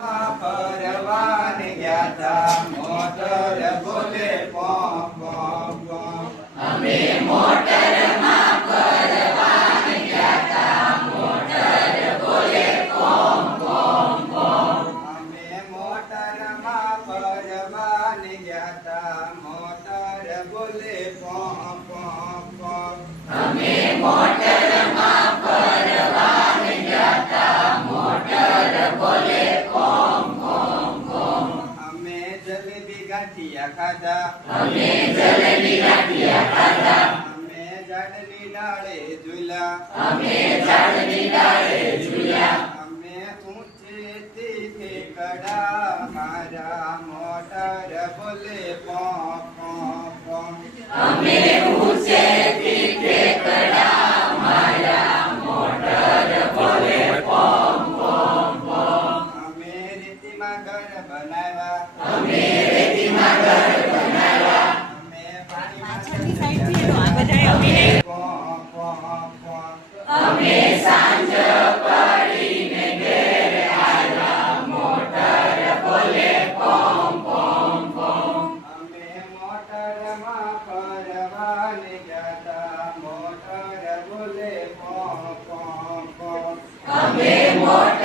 પરવાને ગયા તા મોટર બોલે પોં પોં પોં. અમે મોટરમાં પરવાને ગયા તા મોટર બોલે પોમ પોમ પોમ. અમે મોટરમાં પરવાને ગયા તા મોટર બોલે પોં પોં પોં. અમે મોટરમાં પરવાને ગયા તા મોટર બોલે પોમ પોમ પોમ. અમે જલેબી ગાંઠિયા ખાધા અમે જલેબી ગાંઠિયા ખાધા. અમે ઝાડની ડાળે ઝૂલા અમે ઝાડની ડાળે ઝૂલ્યા. અમે ઊંચેથી ઠેકડા મારા મોટર બોલે પોં પોં પોં. અમે ઊંચેથી ઠેકડા મારા મોટર બોલે પોમ પોમ પોમ. અમે રેતીમાં ઘર બનાવ્યા અમે રેતીમાં ઘર બનાવ્યા. અમે પાણીમાં પોં પોં પોં. અમે સાંજ પડીને ઘેર આવ્યા મોટર બોલે પોમ પોમ પોમ. અમે મોટરમાં પરવાને ગયા તા મોટર બોલે પોં પોં પોં. અમે મોટર